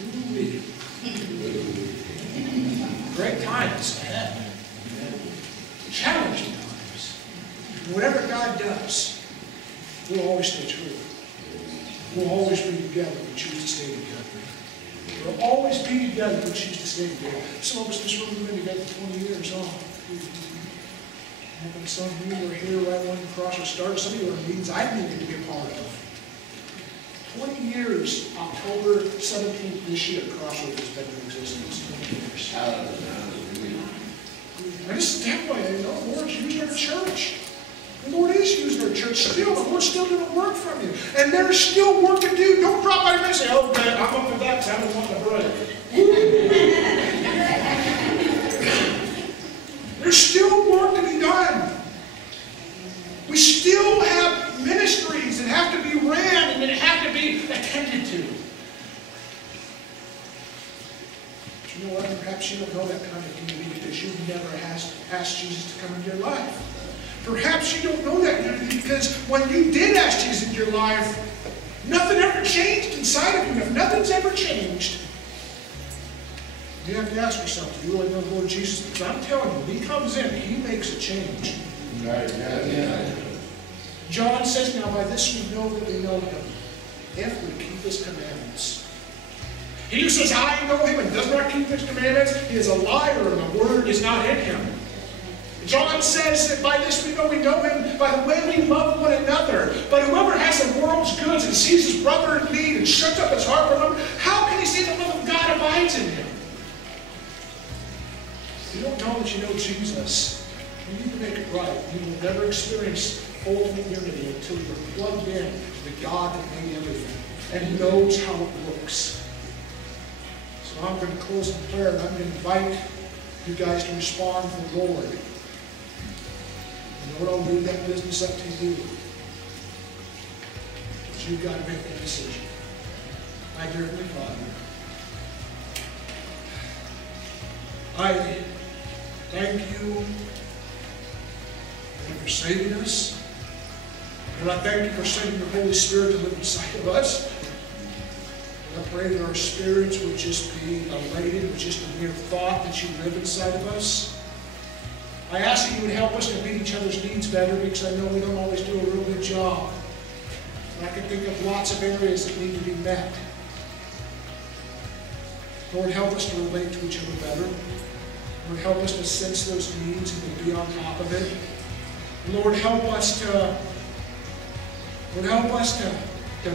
Ooh-wee. Great times ahead. Challenging times. Whatever God does, we'll always stay true. We'll always be together if we choose to stay together. We'll always be together if we choose to stay together. Some of us in this room have been together for 20 years. And some of you were here right when Crossroads started. Some of you were in meetings I needed to be a part of. 20 years, October 17th this year, Crossroads has been in existence. 20 years. I just stand by it. The Lord's using our church. The Lord is using our church still. The Lord's still doing work from you. And there's still work to do. Don't drop out and say, oh, man, I'm up for that because I don't want to break. There's still work to be done. We still have ministries that have to be ran and that have to be attended to. But you know what? Perhaps you don't know that kind of community because you've never asked Jesus to come into your life. Perhaps you don't know that community because when you did ask Jesus into your life, nothing ever changed inside of you. If nothing's ever changed, you have to ask yourself, do you really know the Lord Jesus? Because I'm telling you, when He comes in, He makes a change. John says, now by this we know that we know Him, if we keep His commandments. He who says, I know Him, and does not keep His commandments, he is a liar, and the word is not in him. John says that by this we know Him, by the way we love one another. But whoever has the world's goods and sees his brother in need and shuts up his heart from him, how can he say the love of God abides in him? If you don't know that you know Jesus, you need to make it right. You will never experience ultimate unity until you're plugged in to the God that made everything and knows how it works. So I'm going to close in prayer, and I'm going to invite you guys to respond to the Lord. And Lord, I'll leave that business up to you. But you've got to make that decision. My dear Heavenly Father, I thank you for saving us. And I thank you for sending your Holy Spirit to live inside of us. And I pray that our spirits would just be elated with just the mere thought that you live inside of us. I ask that you would help us to meet each other's needs better, because I know we don't always do a real good job. And I can think of lots of areas that need to be met. Lord, help us to relate to each other better. Lord, help us to sense those needs and to be on top of it. Lord, help us to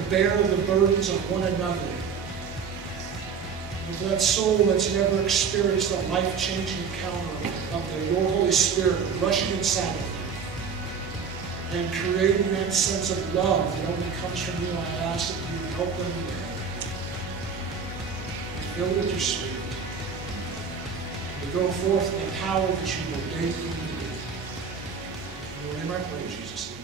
bear the burdens of one another. And for that soul that's never experienced the life-changing encounter of your Holy Spirit rushing inside of them and creating that sense of love that only comes from you, I ask that you help them today. Fill with your Spirit. To go forth in the power that you ordained for them to do. In your name I pray, Jesus.